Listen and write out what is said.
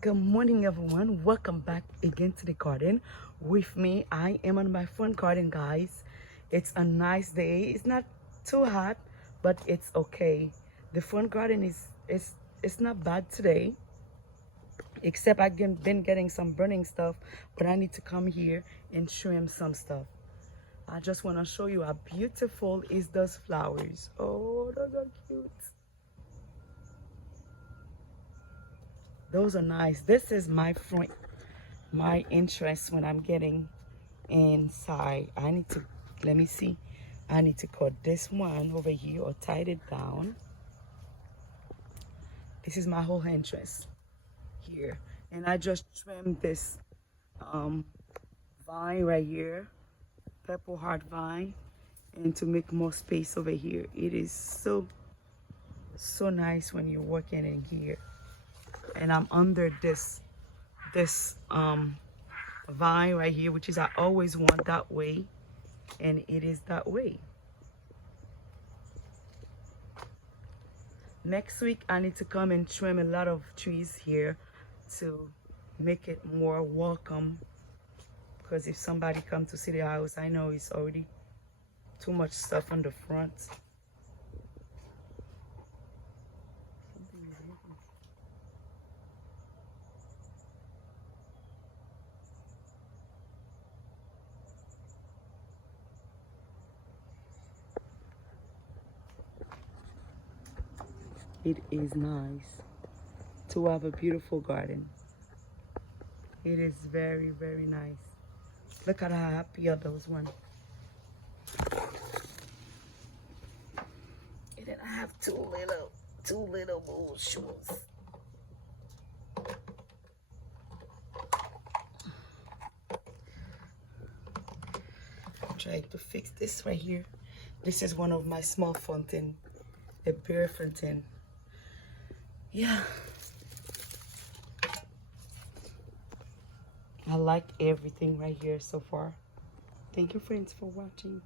Good morning, everyone. Welcome back again to the garden with me. I am on my front garden, guys. It's a nice day. It's not too hot, but it's okay. The front garden is it's not bad today, except I've been getting some burning stuff, but I need to come here and trim some stuff. I just want to show you how beautiful is those flowers. Oh, those are cute. Those are nice. This is my interest when I'm getting inside. I need to, let me see. I need to cut this one over here or tie it down. This is my whole interest here. And I just trimmed this um, vine right here, purple heart vine, and to make more space over here. It is so nice when you're working in here. And I'm under this vine right here, which is I always want that way, and it is that way. Next week I need to come and trim a lot of trees here to make it more welcome, because if somebody come to see the house, I know it's already too much stuff on the front. It is nice to have a beautiful garden. It is very nice. Look at how happy are those ones. And then I have two little bullshoes. I'm trying to fix this right here. This is one of my small fountain, a bear fountain. Yeah, I like everything right here so far. Thank you, friends, for watching.